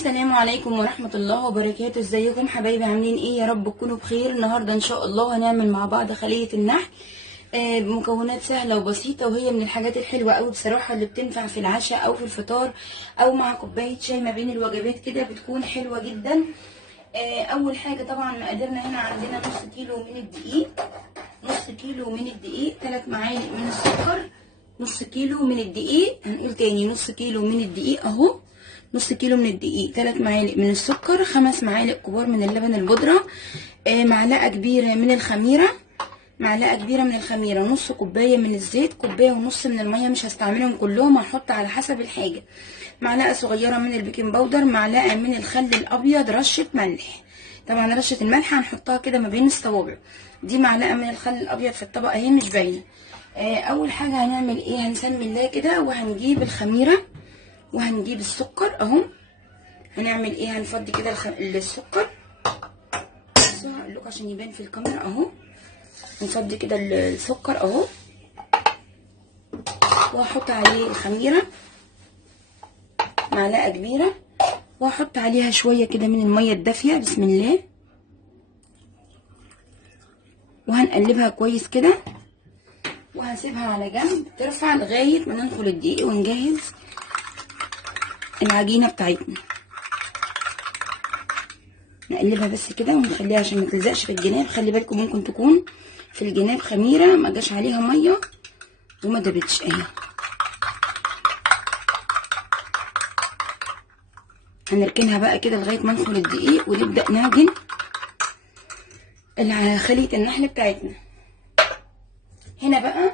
السلام عليكم ورحمة الله وبركاته. ازيكم حبايبي؟ عاملين ايه؟ يا رب تكونوا بخير. النهاردة ان شاء الله هنعمل مع بعض خلية النحل بمكونات سهلة وبسيطة، وهي من الحاجات الحلوة قوي بصراحة اللي بتنفع في العشاء او في الفطار او مع كوباية شاي ما بين الوجبات كده، بتكون حلوة جدا. اول حاجة طبعا مقاديرنا هنا عندنا نص كيلو من الدقيق، 3 معالق من السكر، نص كيلو من الدقيق. هنقول تاني نص كيلو من الدقيق اهو، نص كيلو من الدقيق، 3 معالق من السكر، 5 معالق كبار من اللبن البودرة، معلقة كبيرة من الخميرة، نص كوباية من الزيت، كوباية ونص من المية، مش هستعملهم كلهم، هحط على حسب الحاجة، معلقة صغيرة من البيكنج باودر، معلقة من الخل الابيض، رشة ملح. طبعا رشة الملح هنحطها كده ما بين الصوابع. دي معلقة من الخل الابيض في الطبق اهي مش باينة. اول حاجة هنعمل ايه؟ هنسمي الله كده، وهنجيب الخميرة وهنجيب السكر اهو. هنعمل ايه؟ هنفضي كده السكر، بصوا هقول لكم عشان يبان في الكاميرا اهو. نفضي كده السكر اهو، وهحط عليه الخميره معلقه كبيره، وهحط عليها شويه كده من الميه الدافيه، بسم الله، وهنقلبها كويس كده، وهسيبها على جنب ترفع لغايه ما ندخل الدقيق ونجهز العجينه بتاعتنا. نقلبها بس كده ونخليها عشان ما تلزقش في الجناب. خلي بالكم ممكن تكون في الجناب خميره ما جاش عليها ميه وما دابتش اهي. هنركنها بقى كده لغايه ما ندخل الدقيق ونبدا نعجن خليه النحل بتاعتنا. هنا بقى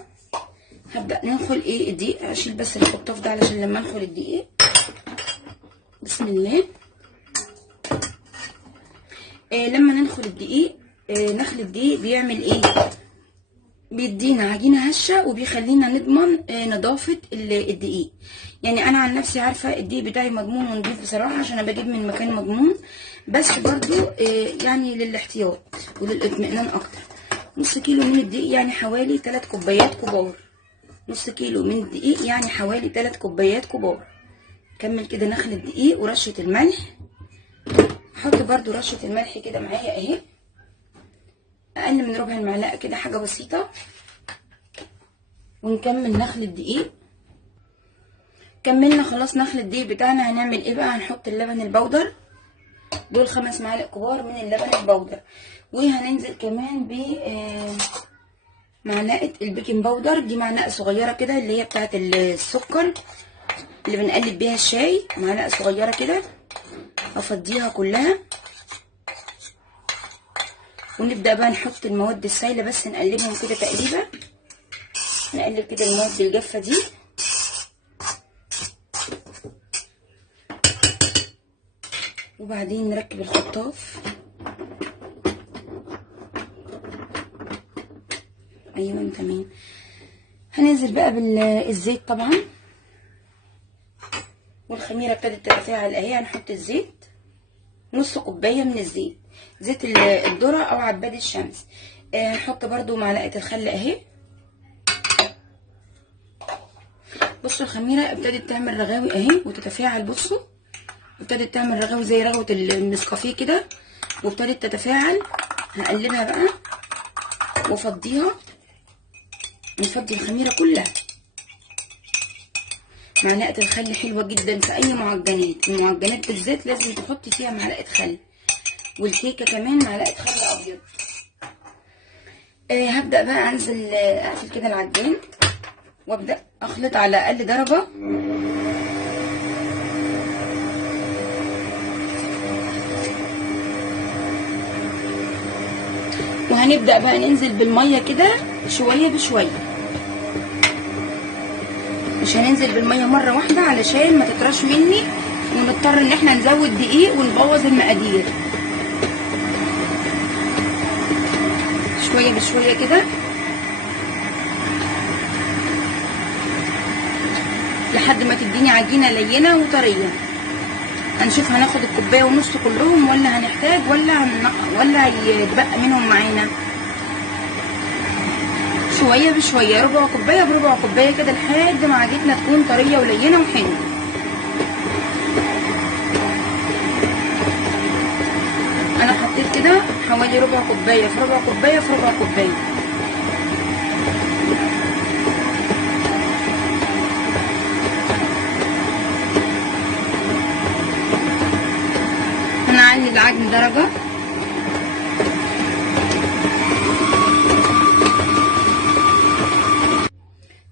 هبدا ندخل الدقيق. اشيل بس الخطاف ده علشان لما ندخل الدقيق، بسم الله. لما ندخل الدقيق، نخل الدقيق بيعمل ايه؟ بيدينا عجينه هشه، وبيخلينا نضمن نظافه الدقيق. يعني انا عن نفسي عارفه الدقيق بتاعي مضمون ونضيف بصراحه، عشان انا بجيب من مكان مضمون، بس برضو يعني للاحتياط وللاطمئنان اكتر. نص كيلو من الدقيق يعني حوالي 3 كوبايات كبار. نص كيلو من الدقيق يعني حوالي 3 كوبايات كبار. كمل كده نخل الدقيق ورشه الملح. هحط برضو رشه الملح كده معايا اهي، اقل من ربع المعلقه كده، حاجه بسيطه. ونكمل نخل الدقيق. كملنا خلاص نخل الدقيق بتاعنا. هنعمل ايه بقى؟ هنحط اللبن البودر، دول 5 معالق كبار من اللبن البودر، وهننزل كمان ب معلقه البيكنج باودر، دي معلقه صغيره كده اللي هي بتاعه السكر اللي بنقلب بيها الشاي، معلقه صغيره كده افضيها كلها. ونبدا بقى نحط المواد السائله، بس نقلبهم كده تقليبه، نقلب كده المواد الجافه دي، وبعدين نركب الخطاف. ايوه تمام. هننزل بقى بالزيت طبعا، والخميره ابتدت تتفاعل اهي. هنحط الزيت، نص كوبايه من الزيت، زيت الذره او عباد الشمس. هنحط برضو معلقه الخل اهي. بصوا الخميره ابتدت تعمل رغاوي اهي وتتفاعل. بصوا ابتدت تعمل رغاوي زي رغوه النسكافيه كده، وابتدت تتفاعل. هقلبها بقى وافضيها. نفضي الخميره كلها. معلقه الخل حلوه جدا في اي معجنات، المعجنات بالذات لازم تحطي فيها معلقه خل، والكيكه كمان معلقه خل ابيض. هبدا بقى انزل اقفل كده العجان، وابدا اخلط على اقل درجه. وهنبدا بقى ننزل بالميه كده شويه بشويه، مش هننزل بالميه مره واحده علشان ما تطرش مني ونضطر ان احنا نزود دقيق ونبوظ المقادير. شويه بشويه كده لحد ما تديني عجينه لينه وطريه. هنشوف هناخد الكوبايه ونص كلهم، ولا هنحتاج، ولا يتبقى منهم معانا. شويه بشويه، ربع كوبايه بربع كوبايه كده، لحد ما عجينتنا تكون طريه ولينه وحلوه. حوالي ربع كوبايه في ربع كوبايه في ربع كوبايه. هنعلي العجن درجه.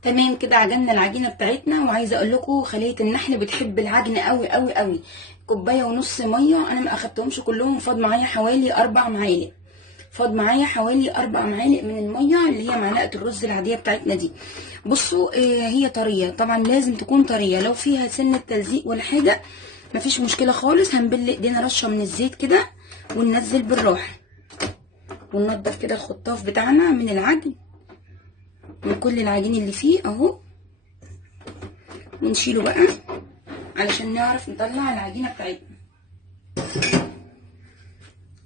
تمام كده عجننا العجينه بتاعتنا. وعايزه اقول لكم خليه النحل بتحب العجن قوي قوي قوي. كوبايه ونص ميه، انا ما اخدتهمش كلهم، فاض معايا حوالي 4 معالق. فاض معايا حوالي 4 معالق من الميه اللي هي معلقه الرز العاديه بتاعتنا دي. بصوا هي طريه طبعا، لازم تكون طريه. لو فيها سنه تلزيق ولا حاجه مفيش مشكله خالص. هنبل ايدينا رشه من الزيت كده وننزل بالراحه، وننضف كده الخطاف بتاعنا من العجن، من كل العجين اللي فيه اهو، ونشيله بقى علشان نعرف نطلع العجينه بتاعتنا.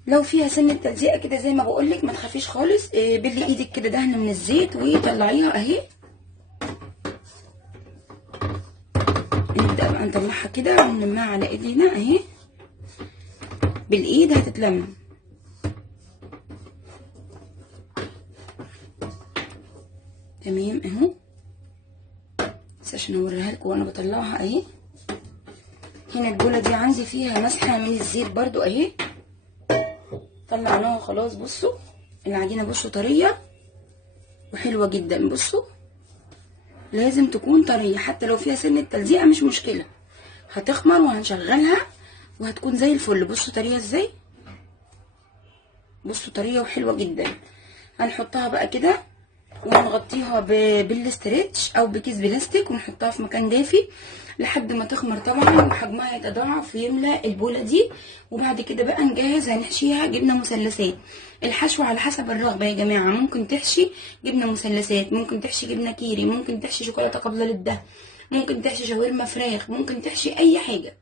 لو فيها سنه تلزيقه كده زي ما بقولك ما تخافيش خالص، بلي ايدك كده دهنه من الزيت وطلعيها اهي. نبدا بقى نطلعها كده ونلمها على ايدينا اهي، بالايد هتتلم. تمام اهو، بس عشان اوريها لكم وانا بطلعها اهي. هنا البوله دي عندي فيها مسحه من الزيت برضو اهي. طلعناها خلاص. بصوا العجينه بصوا طريه وحلوه جدا. بصوا لازم تكون طريه، حتى لو فيها سنه تلزيقه مش مشكله، هتخمر وهنشغلها وهتكون زي الفل. بصوا طريه ازاي، بصوا طريه وحلوه جدا. هنحطها بقى كده وهنغطيها بالاسترتش او بكيس بلاستيك ونحطها في مكان دافي لحد ما تخمر طبعا وحجمها يتضاعف ويملى البوله دي. وبعد كده بقى نجهز هنحشيها جبنه مثلثات. الحشو على حسب الرغبه يا جماعه، ممكن تحشي جبنه مثلثات، ممكن تحشي جبنه كيري، ممكن تحشي شوكولاته قابله للدهن، ممكن تحشي شاورما فراخ، ممكن تحشي اي حاجه.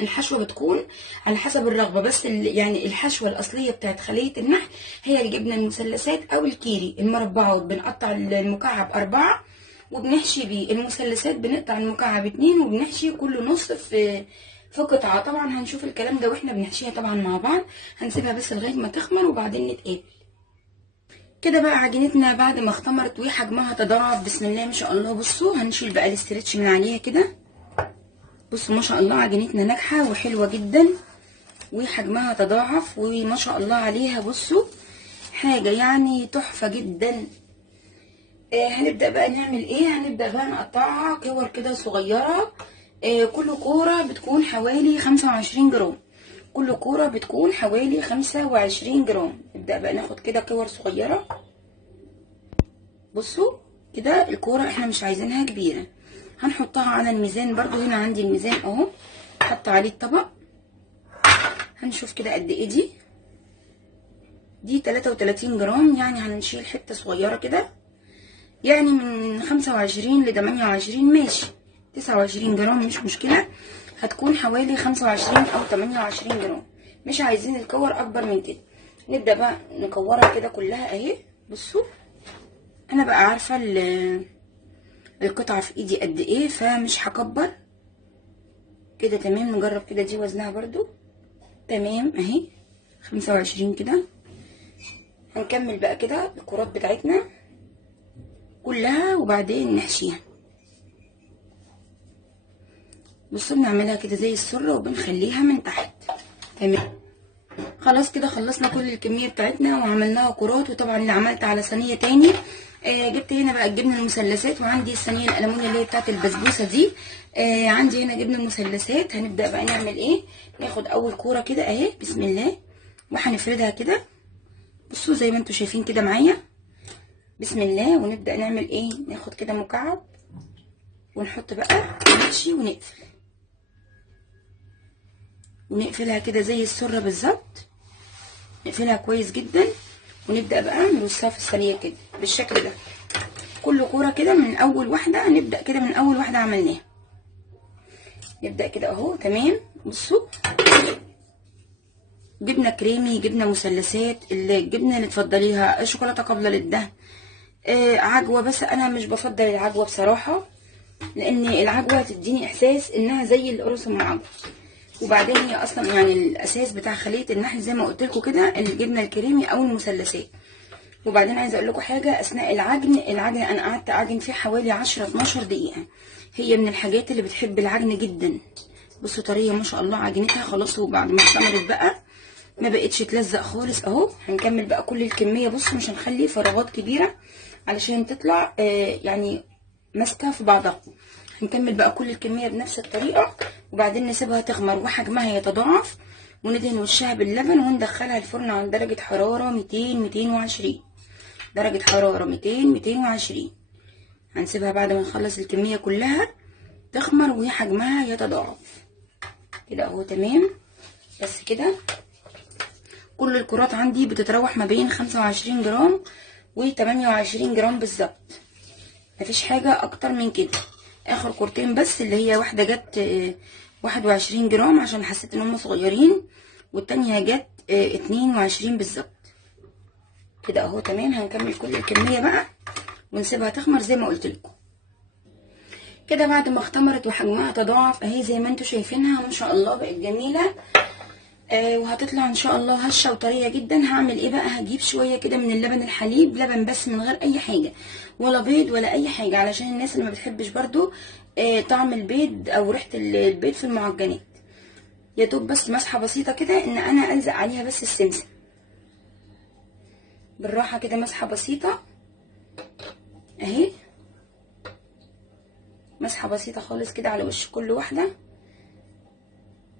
الحشوه بتكون على حسب الرغبه، بس يعني الحشوه الاصليه بتاعت خليه النحل هي الجبنه المثلثات او الكيري المربعات. بنقطع المكعب 4 وبنحشي بيه، المثلثات بنقطع المكعب 2 وبنحشي كل نص في قطعه. طبعا هنشوف الكلام ده واحنا بنحشيها طبعا مع بعض. هنسيبها بس لغايه ما تخمر وبعدين نتقابل. كده بقى عجينتنا بعد ما اختمرت وحجمها تضاعف بسم الله ما شاء الله. بصوا هنشيل بقى الاسترتش من عليها كده. بصوا ما شاء الله عجينتنا ناجحه وحلوه جدا وحجمها تضاعف وما شاء الله عليها. بصوا حاجه يعني تحفه جدا. هنبدا بقى نعمل ايه؟ هنبدا بقى نقطعها كور كده صغيره. كل كوره بتكون حوالي 25 جرام. كل كوره بتكون حوالي 25 جرام. نبدا بقى ناخد كده كور صغيره. بصوا كده الكوره احنا مش عايزينها كبيره. هنحطها على الميزان برضو. هنا عندي الميزان اهو، حط عليه الطبق. هنشوف كده قد ايه دي 33 جرام. يعني هنشيل حته صغيره كده، يعني من 25 ل 28 ماشي. 29 جرام مش مشكله، هتكون حوالي 25 او 28 جرام. مش عايزين الكور اكبر من كده. نبدا بقى نكورها كده كلها اهي. بصوا انا بقى عارفه القطعه في ايدي قد ايه فمش هكبر كده. تمام نجرب كده. دي وزنها برضو تمام اهي 25 كده. هنكمل بقى كده الكرات بتاعتنا كلها وبعدين نحشيها. بصوا بنعملها كده زي السره وبنخليها من تحت. تمام خلاص كده خلصنا كل الكميه بتاعتنا وعملناها كرات. وطبعا اللي عملت على صينيه تاني. جبت هنا بقى الجبنه المثلثات، وعندي الصينيه الالومنيا اللي هي بتاعت البسبوسه دي. عندي هنا جبنه مثلثات. هنبدا بقى نعمل ايه؟ ناخد اول كوره كده اهي بسم الله وهنفردها كده. بصوا زي ما انتم شايفين كده معايا بسم الله. ونبدا نعمل ايه؟ ناخد كده مكعب ونحط بقى نحشي ونقفل، ونقفلها كده زي السره بالظبط. نقفلها كويس جدا ونبدا بقى نرصها في الصينيه كده بالشكل ده. كل كوره كده من اول واحده. نبدا كده من اول واحده عملناها. نبدا كده اهو تمام. بصوا جبنه كريمي، جبنه مثلثات، الجبنه اللي تفضليها، شوكولاته قابله للدهن، عجوه. بس انا مش بفضل العجوه بصراحه، لان العجوه تديني احساس انها زي القرص مع عجوه. وبعدين هي اصلا يعني الاساس بتاع خليه النحل زي ما قلت لكم كده الجبنه الكريمي او المثلثات. وبعدين عايزه اقول لكم حاجه، اثناء العجن انا قعدت اعجن فيه حوالي 10-12 دقيقه. هي من الحاجات اللي بتحب العجن جدا. بصوا طريه ما شاء الله، عجنتها خلاص. وبعد ما اختمرت بقى ما بقتش تلزق خالص اهو. هنكمل بقى كل الكميه. بصوا مش هنخلي فراغات كبيره علشان تطلع يعني ماسكه في بعضها. هنكمل بقى كل الكميه بنفس الطريقه، وبعدين نسيبها تخمر وحجمها يتضاعف، وندهن وشها باللبن وندخلها الفرن على درجه حراره 200-220. درجه حراره 200-220. هنسيبها بعد ما نخلص الكميه كلها تخمر وحجمها يتضاعف كده اهو. تمام. بس كده كل الكرات عندي بتتراوح ما بين 25 جرام و28 جرام بالظبط. مفيش حاجه اكتر من كده. اخر كورتين بس اللي هي واحده جت 21 جرام عشان حسيت ان هم صغيرين، والتانية جت 22 بالظبط كده اهو. تمام. هنكمل كل الكميه بقى ونسيبها تخمر زي ما قلت لكم كده. بعد ما اختمرت وحجمها تضاعف اهي زي ما انتم شايفينها ما شاء الله بقت جميله. وهتطلع ان شاء الله هشه وطريه جدا. هعمل ايه بقى؟ هجيب شويه كده من اللبن الحليب، لبن بس من غير اي حاجه ولا بيض ولا اي حاجه، علشان الناس اللي ما بتحبش برضو طعم البيض او ريحه البيض في المعجنات. يا دوب بس مسحه بسيطه كده ان انا الزق عليها بس السمسم بالراحه كده، مسحه بسيطه اهي، مسحه بسيطه خالص كده على وش كل واحده،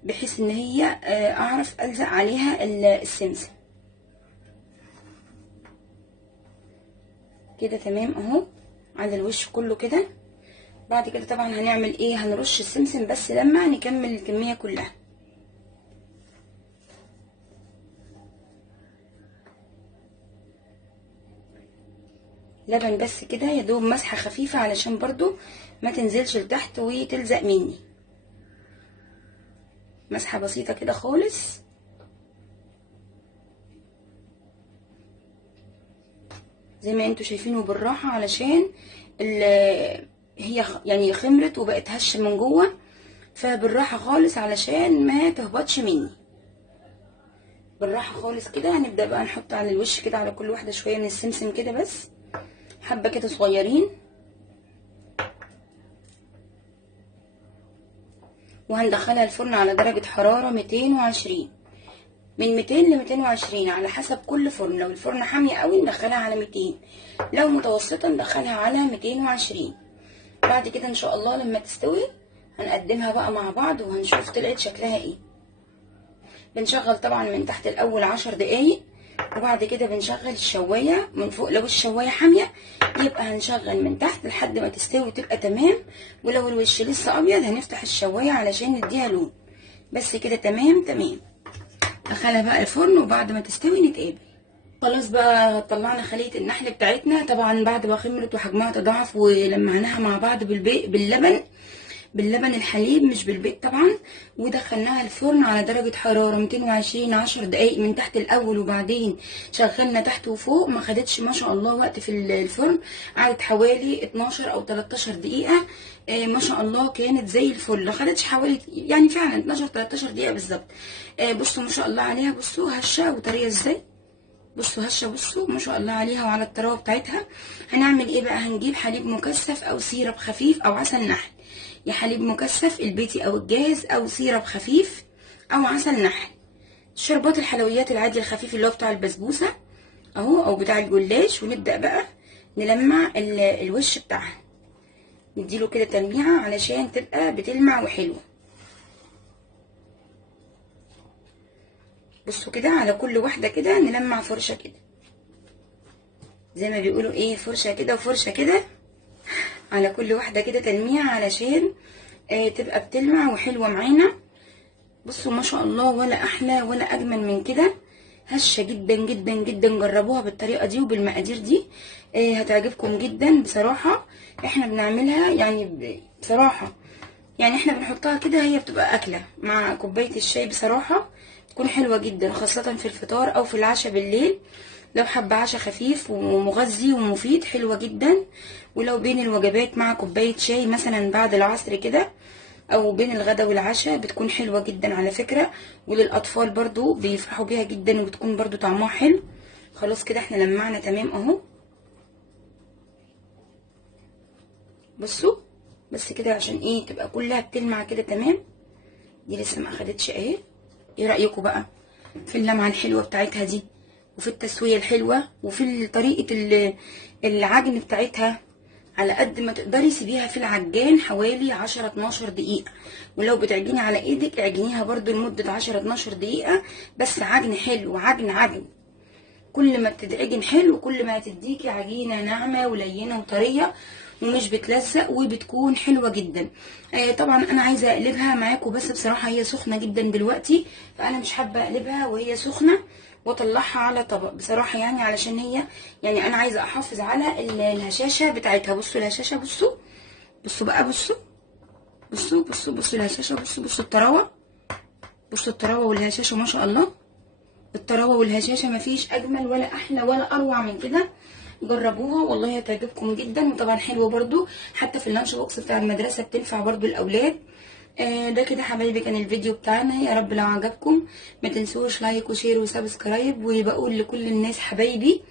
بحيث ان هي اعرف الزق عليها السمسم كده. تمام اهو على الوش كله كده. بعد كده طبعا هنعمل ايه؟ هنرش السمسم بس لما نكمل الكميه كلها. لبن بس كده يا دوب مسحه خفيفه علشان برضو ما تنزلش لتحت وتلزق مني. مسحه بسيطه كده خالص زي ما انتوا شايفينه بالراحه، علشان هي يعني خمرت وبقت هشه من جوه، فبالراحه خالص علشان ما تهبطش مني. بالراحه خالص كده. هنبدا بقى نحط على الوش كده على كل واحده شويه من السمسم كده، بس حبه كده صغيرين. وهندخلها الفرن على درجه حراره 220، من 200 ل 220 على حسب كل فرن. لو الفرن حاميه قوي ندخلها على 200، لو متوسطه ندخلها على 220. بعد كده ان شاء الله لما تستوي هنقدمها بقى مع بعض وهنشوف طلعت شكلها ايه. بنشغل طبعا من تحت الاول 10 دقايق، وبعد كده بنشغل الشوايه من فوق. لو الشوايه حاميه يبقى هنشغل من تحت لحد ما تستوي وتبقى تمام، ولو الوش لسه ابيض هنفتح الشوايه علشان نديها لون. بس كده تمام. دخلها بقى الفرن وبعد ما تستوي نتقابل. خلاص بقى طلعنا خلية النحل بتاعتنا طبعا بعد ما خمرت وحجمها تضاعف، ولمعناها مع بعض باللبن الحليب مش بالبيض طبعا. ودخلناها الفرن على درجة حرارة 220 10 دقايق من تحت الاول، وبعدين شغلنا تحت وفوق. ما خدتش ما شاء الله وقت في الفرن، قعدت حوالي 12 او 13 دقيقة. ما شاء الله كانت زي الفل. ما خدتش حوالي يعني فعلا 12-13 دقيقة بالظبط. بصوا ما شاء الله عليها، بصوا هشة وطرية ازاي، بصوا هشه، بصوا ما شاء الله عليها وعلى الطراوه بتاعتها. هنعمل ايه بقى؟ هنجيب حليب مكثف او سيرب خفيف او عسل نحل. يا حليب مكثف البيتي او الجاهز، او سيرب خفيف او عسل نحل. شربات الحلويات العادي الخفيف اللي هو بتاع البسبوسه اهو او بتاع الجلاش. ونبدا بقى نلمع الوش بتاعها، نديله كده تلميعه علشان تبقى بتلمع وحلوه. بصوا كده على كل واحده كده نلمع فرشه كده، زي ما بيقولوا ايه، فرشه كده وفرشه كده على كل واحده كده تلميع علشان تبقى بتلمع وحلوه معانا. بصوا ما شاء الله، ولا احلى ولا اجمل من كده. هشه جدا جدا جدا. جربوها بالطريقه دي وبالمقادير دي، هتعجبكم جدا بصراحه. احنا بنعملها يعني بصراحه، يعني احنا بنحطها كده هي بتبقى اكله مع كوبايه الشاي بصراحه، تكون حلوه جدا خاصه في الفطار او في العشاء بالليل. لو حابه عشاء خفيف ومغذي ومفيد حلوه جدا. ولو بين الوجبات مع كوبايه شاي مثلا بعد العصر كده او بين الغدا والعشاء، بتكون حلوه جدا على فكره. وللاطفال برضو بيفرحوا بيها جدا، وبتكون برضو طعمها حلو. خلاص كده احنا لمعنا تمام اهو. بصوا بس كده عشان ايه تبقى كلها بتلمع كده تمام. دي لسه ما اخدتش اهي. ايه رايكم بقى في اللمعه الحلوه بتاعتها دي، وفي التسويه الحلوه، وفي طريقه العجن بتاعتها؟ على قد ما تقدري سيبيها في العجان حوالي 10-12 دقيقه. ولو بتعجني على ايدك اعجنيها برضو لمده 10-12 دقيقه، بس عجن حلو، عجن. كل ما بتتعجن حلو كل ما هتديكي عجينه ناعمه ولينه وطريه، ومش بتلزق، وبتكون حلوه جدا. طبعا انا عايزه اقلبها معاكم، بس بصراحه هي سخنه جدا دلوقتي، فانا مش حابه اقلبها وهي سخنه واطلعها على طبق بصراحه، يعني علشان هي يعني انا عايزه احافظ على الهشاشه بتاعتها. بصوا الهشاشه، بصوا بقى، بصوا الهشاشه، بصوا الطراوه، بصوا الطراوه والهشاشه ما شاء الله. الطراوه والهشاشه مفيش اجمل ولا احلى ولا اروع من كده. جربوها والله هتعجبكم جدا. وطبعا حلوه برضو حتى في اللانش بوكس بتاع المدرسه، بتنفع برضو الاولاد. ده كده حبايبي كان الفيديو بتاعنا. يا رب لو عجبكم ما تنسوش لايك وشير وسبسكرايب. وبقول لكل الناس حبايبي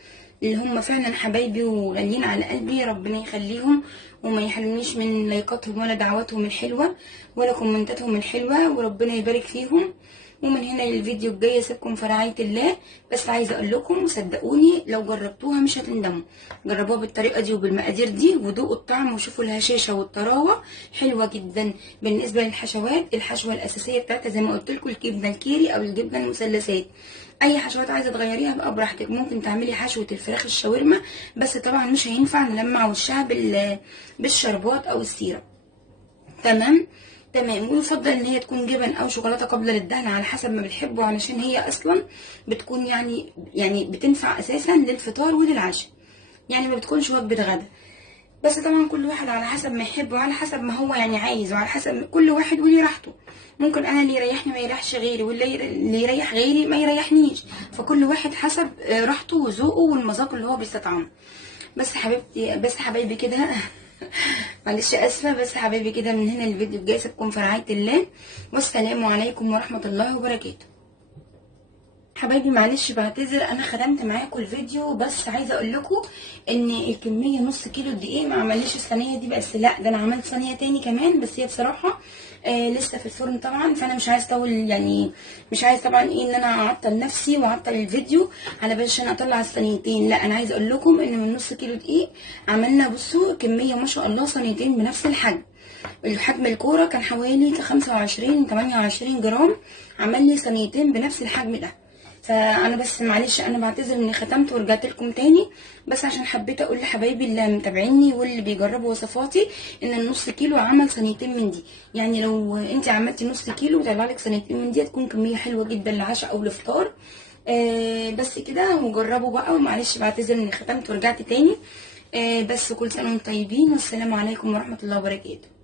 اللي هم فعلا حبايبي وغاليين على قلبي، ربنا يخليهم وما يحرمنيش من لايكاتهم ولا دعواتهم الحلوه ولا كومنتاتهم الحلوه، وربنا يبارك فيهم. ومن هنا للفيديو الجاي اسيبكم في رعايه الله. بس عايزه اقول لكم صدقوني لو جربتوها مش هتندموا. جربوها بالطريقه دي وبالمقادير دي وذوقوا الطعم وشوفوا الهشاشه والطراوه حلوه جدا. بالنسبه للحشوات، الحشوه الاساسيه بتاعتها زي ما قلت لكم الجبنه الكيري او الجبنه المثلثات. اي حشوات عايزه تغيريها بقى براحتك. ممكن تعملي حشوه الفراخ الشاورما، بس طبعا مش هينفع نلمع وشها بالشربات او السيرة. تمام. ويفضل ان هي تكون جبن او شوكولاته قابله للدهن على حسب ما بتحبوا، علشان هي اصلا بتكون يعني بتنفع اساسا للفطار وللعشاء، يعني ما بتكونش وجبه غدا. بس طبعا كل واحد على حسب ما يحب وعلى حسب ما هو يعني عايز، وعلى حسب كل واحد وليه راحته. ممكن انا اللي يريحني ما يريحش غيري، واللي يريح غيري ما يريحنيش. فكل واحد حسب راحته وذوقه والمذاق اللي هو بيستطعمه. بس حبيبتي، بس حبايبي كده معلش اسفه. بس حبايبي كده من هنا الفيديو الجاي سيبكم في رعايه الله، والسلام عليكم ورحمه الله وبركاته. حبايبي معلش بعتذر انا خدمت معاكم الفيديو، بس عايزه اقول لكم ان الكميه نص كيلو دقيق ما عمليش الصينيه دي بس، لا ده انا عملت صينيه تاني كمان. بس هي بصراحه لسه في الفرن طبعا، فانا مش عايز اطول يعني، مش عايز طبعا ان انا اعطل نفسي واعطل الفيديو على بال عشان اطلع الصينيتين. لا انا عايزه اقول لكم ان من نص كيلو دقيق عملنا بصوا كميه ما شاء الله صينيتين بنفس الحجم. الحجم الكوره كان حوالي 25-28 جرام، عمل لي صينيتين بنفس الحجم ده. فانا بس معلش انا بعتذر اني ختمت ورجعت لكم تاني، بس عشان حبيت اقول لحبايبي اللي متابعيني واللي بيجربوا وصفاتي ان النص كيلو عمل صينيتين من دي. يعني لو انت عملتي نص كيلو وطلع لك صينيتين من دي هتكون كميه حلوه جدا للعشاء او الافطار. بس كده وجربوا بقى. ومعلش بعتذر اني ختمت ورجعت تاني. بس كل سنه وانتم طيبين، والسلام عليكم ورحمه الله وبركاته.